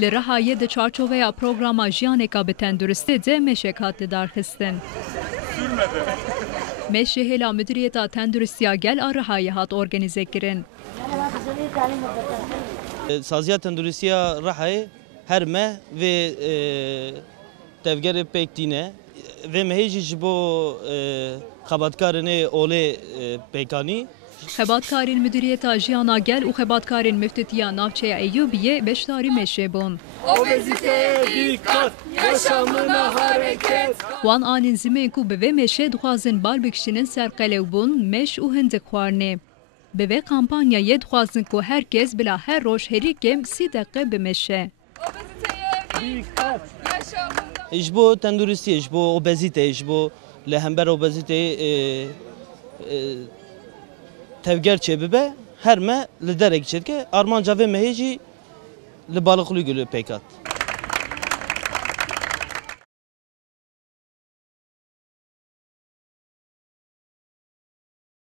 Li Rihayê di çarçoveya programa Jiyaneka bi Tenduristî de meşek hat darxistin. Meş ji hêla Müdîriyeta Tenduristiya Gel a Rihayê hat organize kirin. Saziya Tenduristiya Rihayê her me ve tevgerê pêk tîne ve mehêjî ji bo xebatkarên olê pêkanî. Xebatkarên Müdîriyeta Jiyana Gel û xebatkarên Müftitiya Navçeya Eyyûbiyê beşdarî meşê bûn. Obeziteye dikkat, yaşamına hareket. Wan anên zimên ku bi vê meşê dixwazin bal bikişînin ser qelew bûn, meş û hindik xwarinê. Bi vê kampanyayê dixwazin ku herkes bila her roj herî kêm 30 deqe bimeşe. Dikkat, yaşamına. Ji bo tenduristiyê, ji bo obezîteyê, ji bo li hember obezîteyê tevger çêbibe her me li derek çêdike armanca vê mehê jî li Balıklı Gölü pêk hat.